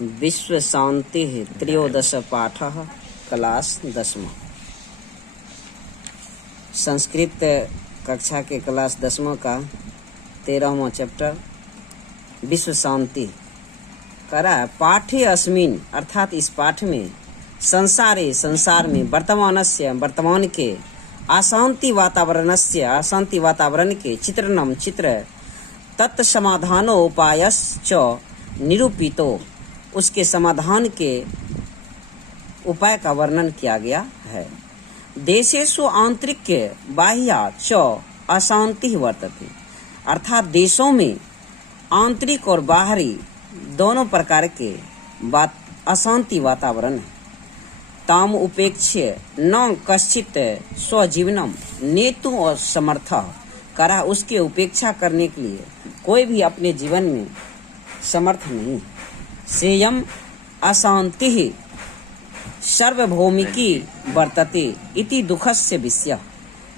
विश्व शांति त्रयोदश पाठ क्लास 10वां। संस्कृत कक्षा के क्लास 10वां का 13वां चैप्टर विश्व शांति कह रहा है। पाठे अस्मिन अर्थात इस पाठ में संसार में वर्तमान के अशांति वातावरण के चित्र तत्समाधानो उपायश्च निरूपितो उसके समाधान के उपाय का वर्णन किया गया है। देशेषु आंतरिक बाह्य च अशांति वर्तते अर्थात देशों में आंतरिक और बाहरी दोनों प्रकार के अशांति वातावरण है। ताम उपेक्ष्य न कश्चित स्वजीवनम नेतु और समर्थ करा उसके उपेक्षा करने के लिए कोई भी अपने जीवन में समर्थ नहीं। सेयम अशांति सर्वभौमिकी वर्तते इति दुखस्य विषय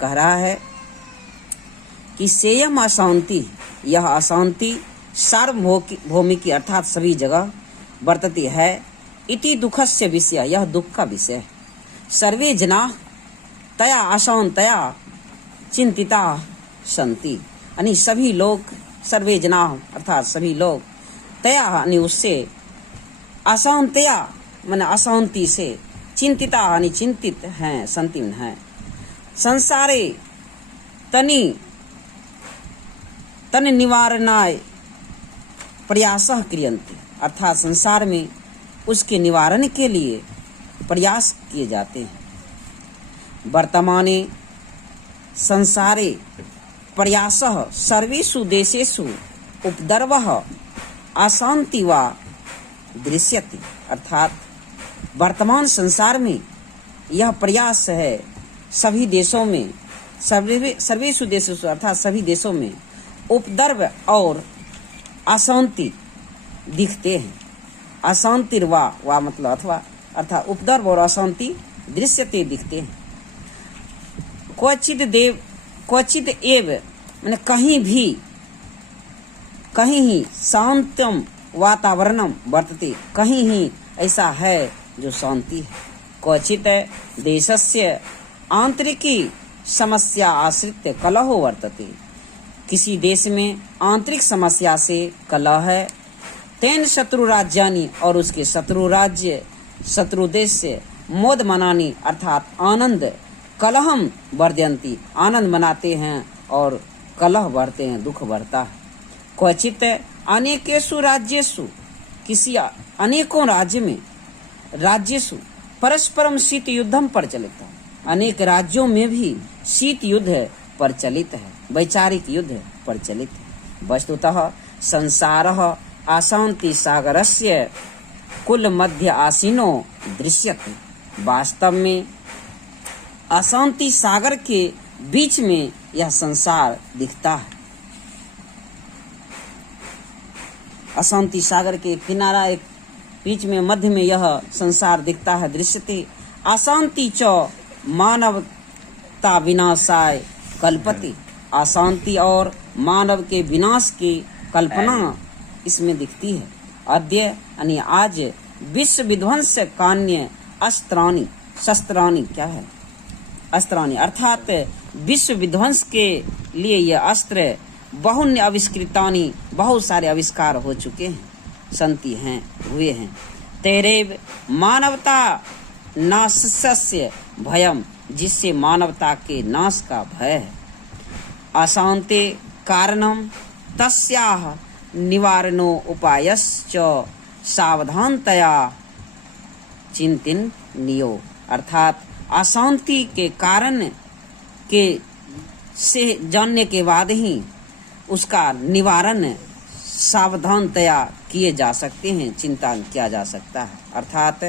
कह रहा है कि सेयम अशांति यह अशांति सार्वभौमिकी अर्थात सभी जगह वर्तते है इति दुखस्य विषय यह दुख का विषय है। सर्वे जना तया अशांतया चिंतिता संति यानी सभी लोग सर्वे जना अर्थात सभी लोग तया यानी उससे अशांतया माने अशांति से चिंतिता यानी चिंतित हैं संतिन हैं। संसारे तन निवारणाय प्रयासः क्रियन्ते अर्थात संसार में उसके निवारण के लिए प्रयास किए जाते हैं। वर्तमाने संसारे प्रयासः सर्वेषु देशेषु उपद्रवः अशांति वा दृश्यते अर्थात वर्तमान संसार में यह प्रयास है सभी देशों में सर्वेषु देशेषु अर्थात सभी देशों में उपद्रव और अशांति दिखते हैं। अशांति वा मतलब अथवा अर्थात उपद्रव और अशांति दृश्यते दिखते हैं। क्वचित एव माने कहीं ही शांतम वातावरणम वर्तते कहीं ही ऐसा है जो शांति है। क्वचित देशस्य आंतरिकी समस्या आश्रित कलहो वर्तते किसी देश में आंतरिक समस्या से कलह है। तेन शत्रु राज्यानि और उसके शत्रु राज्य शत्रु देश से मोद मनानी अर्थात आनंद कलहम वर्धयन्ति आनंद मनाते हैं और कलह बढ़ते हैं दुख बढ़ता है। क्वचित अनेकेषु राज्येषु किसी अनेकों राज्येषु परस्परम शीत युद्धम प्रचलित अनेक राज्यों में भी शीत युद्ध प्रचलित है वैचारिक युद्ध प्रचलित है। वस्तुतः संसारः अशांति सागरस्य कुल मध्य आसीनो दृश्यते वास्तव में अशांति सागर के बीच में यह संसार दिखता है। अशांति सागर के किनारा एक बीच में मध्य में यह संसार दिखता है दृश्यते। अशांति च मानवता विनाशाय कल्पते अशांति और मानव के विनाश की कल्पना इसमें दिखती है। अद्य यानी आज विश्व विध्वंस कान्य शस्त्राणि क्या है अस्त्राणि अर्थात विश्व विध्वंस के लिए यह अस्त्र बहुन्य आविष्कृतानि बहुत सारे आविष्कार हो चुके हैं संति हैं हुए हैं। तेरेव मानवता नाशस्य भयम जिससे मानवता के नाश का भय है। अशांति कारणम तस्याह निवारणो उपायश्च सावधानतया चिंतनीयो अर्थात अशांति के कारण के से जानने के बाद ही उसका निवारण सावधानतया किए जा सकते हैं चिंता किया जा सकता है। अर्थात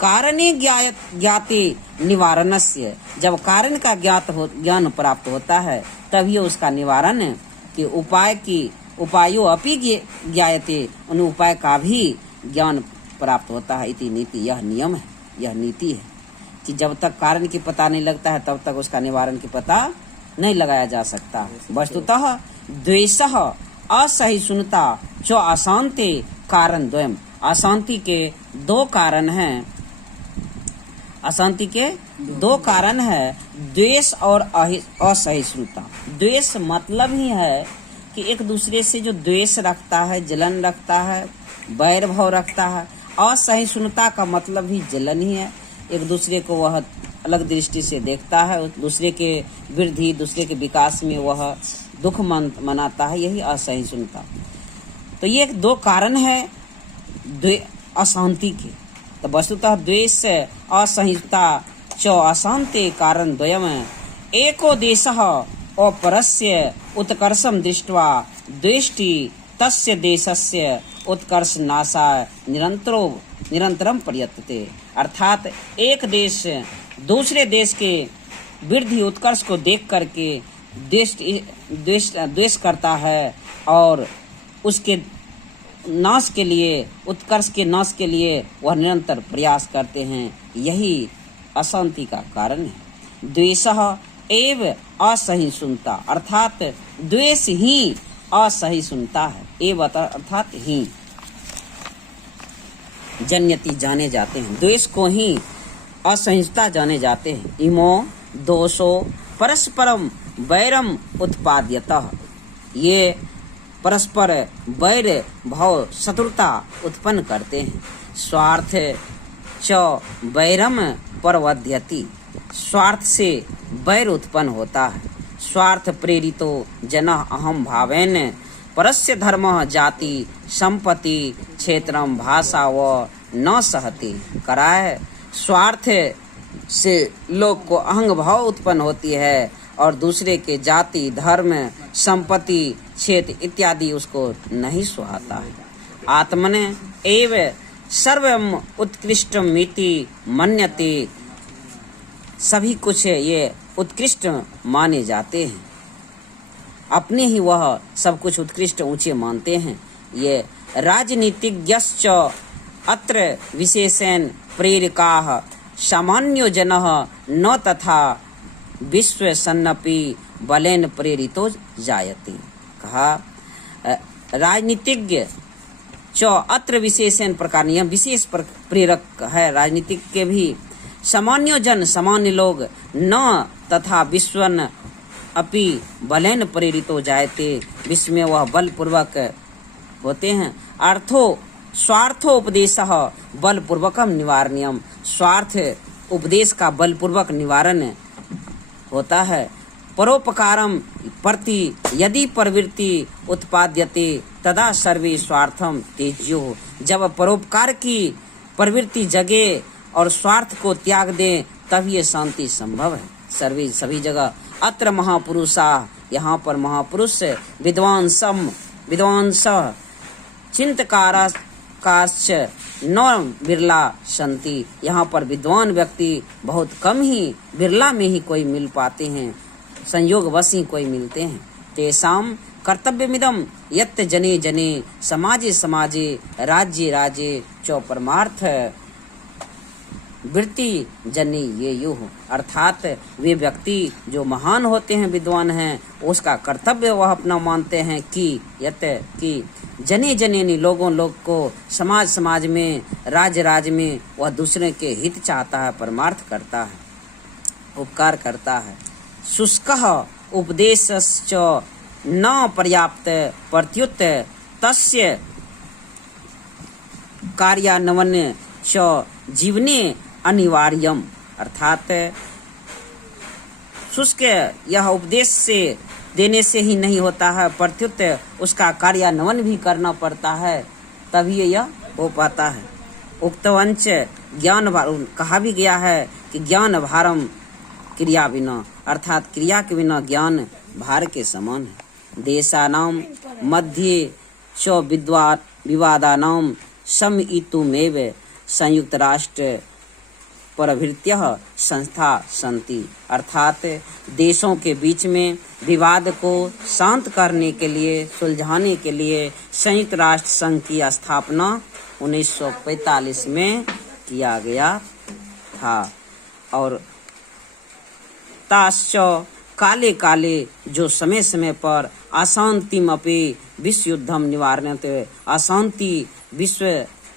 कारणे ज्ञाते निवारणस्य जब कारण का ज्ञान प्राप्त होता है तभी उसका निवारण के उपायो अपि ज्ञायते उन उपाय का भी ज्ञान प्राप्त होता है। इति नीति यह नियम है यह नीति है कि जब तक कारण की पता नहीं लगता है तब तक उसका निवारण की पता नहीं लगाया जा सकता। वस्तुतः द्वेषः असहिष्णुता च अशांति कारण द्वयम अशांति के दो कारण हैं। अशांति के दो कारण है, द्वेष और असहिष्णुता। द्वेष मतलब ही है कि एक दूसरे से जो द्वेष रखता है, जलन रखता है, वैर भाव रखता है। असहिष्णुता का मतलब ही जलन ही है, एक दूसरे को वह अलग दृष्टि से देखता है, दूसरे के वृद्धि, दूसरे के विकास में वह दुख मनाता है, यही असहिष्णुता। तो ये दो कारण है अशांति के। तो वस्तुतः द्वेष असहिष्णुता च अशांति कारण द्वयम् एको देशः अपरस्य उत्कर्षं दृष्ट्वा द्वेष्टि तस्य देशस्य उत्कर्ष नाशाय निरंतरम प्रयत्नते। अर्थात एक देश दूसरे देश के वृद्धि उत्कर्ष को देख करके द्वेष करता है और उसके नाश के लिए, उत्कर्ष के नाश के लिए वह निरंतर प्रयास करते हैं। यही अशांति का कारण है। द्वेषः एव असहिष्णुता, अर्थात द्वेष ही असहिष्णुता है। एव अर्थात ही जन्यति जाने जाते हैं, द्वेष को ही असहिष्णुता जाने जाते हैं। इमो दोषो परस्परम वैरम उत्पाद्यतः, ये परस्पर वैर भाव शत्रुता उत्पन्न करते हैं। स्वार्थ च वैरम प्रवर्ध्यति, स्वार्थ से वैर उत्पन्न होता है। स्वार्थ प्रेरितो जनः अहम भावेन परस्य धर्मः जाति संपत्ति क्षेत्रम भाषा व न सहति कराय। स्वार्थ से लोग को अहंग भाव उत्पन्न होती है और दूसरे के जाति, धर्म, संपत्ति, क्षेत्र इत्यादि उसको नहीं सुहाता है। आत्मने एव सर्वम उत्कृष्टमिति मन्यते, सभी कुछ ये उत्कृष्ट माने जाते हैं, अपने ही वह सब कुछ उत्कृष्ट ऊंचे मानते हैं। ये राजनीतिज्ञश्च अत्र विशेषेण प्रेरकाः सामान्यो जनः न तथा विश्व सन्नपि बलेन प्रेरितो जायते। कहा राजनीतिज्ञ च अत्र विशेषण प्रकार, यह विशेष प्रेरक है राजनीतिक के भी। सामान्य जन, सामान्य लोग, न तथा विश्वन अपि बलेन प्रेरितो जायते, विश्व में वह बलपूर्वक होते हैं। अर्थो स्वार्थो उपदेशः बलपूर्वकम निवारणीयम, स्वार्थ उपदेश का बलपूर्वक निवारण होता है। परोपकारम प्रति यदि प्रवृत्ति उत्पाद्यते तदा सर्वे स्वार्थम त्यज्यो, जब परोपकार की प्रवृत्ति जगे और स्वार्थ को त्याग दें तब ये शांति संभव है। सर्वे, सभी जगह। अत्र महापुरुषा, यहाँ पर महापुरुष, विद्वांस चिंतकाराश्च न बिरला संति, यहाँ पर विद्वान व्यक्ति बहुत कम ही, बिरला में ही कोई मिल पाते हैं, संयोगवश ही कोई मिलते हैं। तेषां कर्तव्यमिदं यत् जने जने समाजे समाजे राज्ये राज्ये च परमार्थ वृत्ति जने ये युह, अर्थात वे व्यक्ति जो महान होते हैं, विद्वान हैं, उसका कर्तव्य वह अपना मानते हैं कि यत कि जने जने ने लोग को, समाज समाज में, राज्य में वह दूसरे के हित चाहता है, परमार्थ करता है, उपकार करता है। शुष्कः उपदेशश्च न पर्याप्त प्रत्युत तस्य कार्यान्वयन च जीवने अनिवार्यम, अर्थात शुष्क यह उपदेश से देने से ही नहीं होता है, प्रत्युत उसका कार्यान्वयन भी करना पड़ता है, तभी यह हो पाता है। उक्तवंच ज्ञान, कहा भी गया है कि ज्ञान भारम क्रिया बिना, अर्थात क्रिया के बिना ज्ञान भार के समान है। देशानां मध्ये च विवादानां शमयितुमेव संयुक्त राष्ट्र प्रभृत्यः संस्था सन्ति, अर्थात देशों के बीच में विवाद को शांत करने के लिए, सुलझाने के लिए संयुक्त राष्ट्र संघ की स्थापना 1945 में किया गया था। और ताश्च काले काले, जो समय समय पर अशांतिमपि विश्व युद्धम निवारणते, अशांति विश्व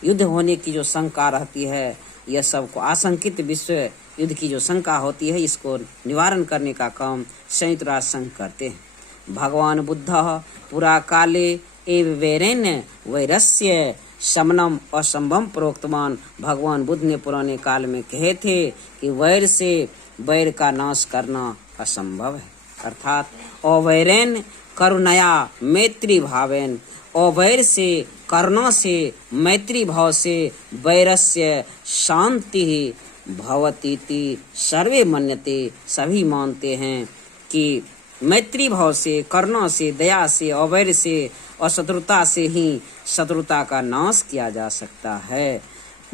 युद्ध होने की जो शंका रहती है, यह सबको आशंकित विश्व युद्ध की जो शंका होती है, इसको निवारण करने का काम संयुक्त राष्ट्र संघ करते हैं। भगवान बुद्ध पुरा काले एव वैरेन वैरस्य शमनम असंभव प्रोक्तमान। भगवान बुद्ध ने पुराने काल में कहे थे कि वैर से वैर का नाश करना असंभव है, अर्थात अवैरेन करुणया मैत्री भावेन, अवैर से करुणा से मैत्री भाव से वैरस्य शांति भवतीति सर्वे मन्यते। सभी मानते हैं कि मैत्री भाव से, करुणा से, दया से, अवैर से और शत्रुता से ही शत्रुता का नाश किया जा सकता है।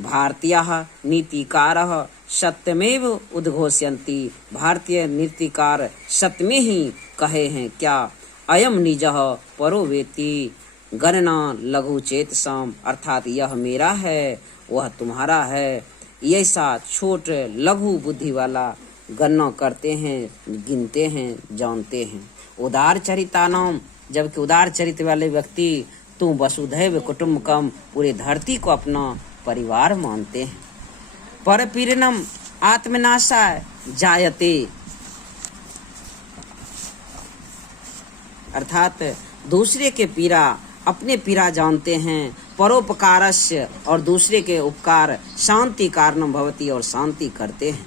भारतीयः नीतिकारः सत्यमेव उद्घोषयन्ति। भारतीय नीतिकार सत्य में ही कहे हैं क्या, अयम निजः परो वेति गणना लघु चेतसाम, अर्थात यह मेरा है वह तुम्हारा है, ऐसा छोट लघु बुद्धि वाला गणना करते हैं, गिनते हैं, जानते हैं। उदार चरितानाम, जबकि उदार चरित्र वाले व्यक्ति तू वसुधैव कुटुम्बकम, पूरे धरती को अपना परिवार मानते हैं। परपीड़नम आत्मनाशाय जायते, अर्थात दूसरे के पीड़ा अपने पीड़ा जानते हैं। परोपकारस्य, और दूसरे के उपकार शांति कारणम भवति, और शांति करते हैं।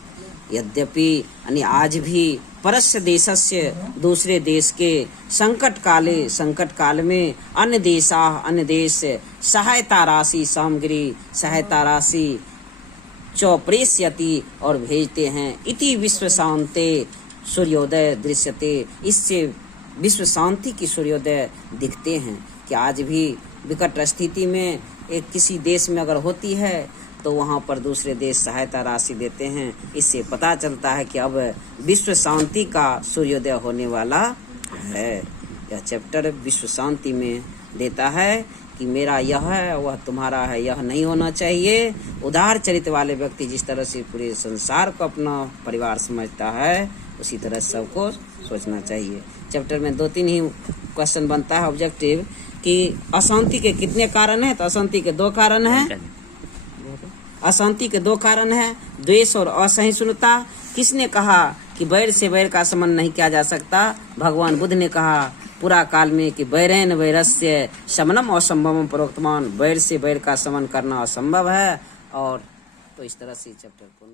यद्यपि यानी आज भी परस्य देशस्य, दूसरे देश के संकट काल में अन्य देश सहायता राशि सामग्री, सहायता राशि प्रेषयति, और भेजते हैं। इति विश्व शांते सूर्योदय दृश्यते, इससे विश्व शांति की सूर्योदय दिखते हैं। कि आज भी विकट स्थिति में एक किसी देश में अगर होती है तो वहाँ पर दूसरे देश सहायता राशि देते हैं। इससे पता चलता है कि अब विश्व शांति का सूर्योदय होने वाला है। यह चैप्टर विश्व शांति में देता है कि मेरा यह है वह तुम्हारा है, यह नहीं होना चाहिए। उदार चरित्र वाले व्यक्ति जिस तरह से पूरे संसार को अपना परिवार समझता है, उसी तरह सबको सोचना चाहिए। चैप्टर में 2-3 ही क्वेश्चन बनता है ऑब्जेक्टिव कि अशांति के कितने कारण हैं, तो अशांति के 2 कारण हैं। अशांति के 2 कारण हैं, द्वेष और असहिष्णुता। किसने कहा कि वैर से वैर का समन नहीं किया जा सकता? भगवान बुद्ध ने कहा पूरा काल में कि वैरेन वैरस्य शमनम असंभवम प्रोक्तमान, वैर से वैर का समन करना असंभव है। और तो इस तरह से चैप्टर पूर्ण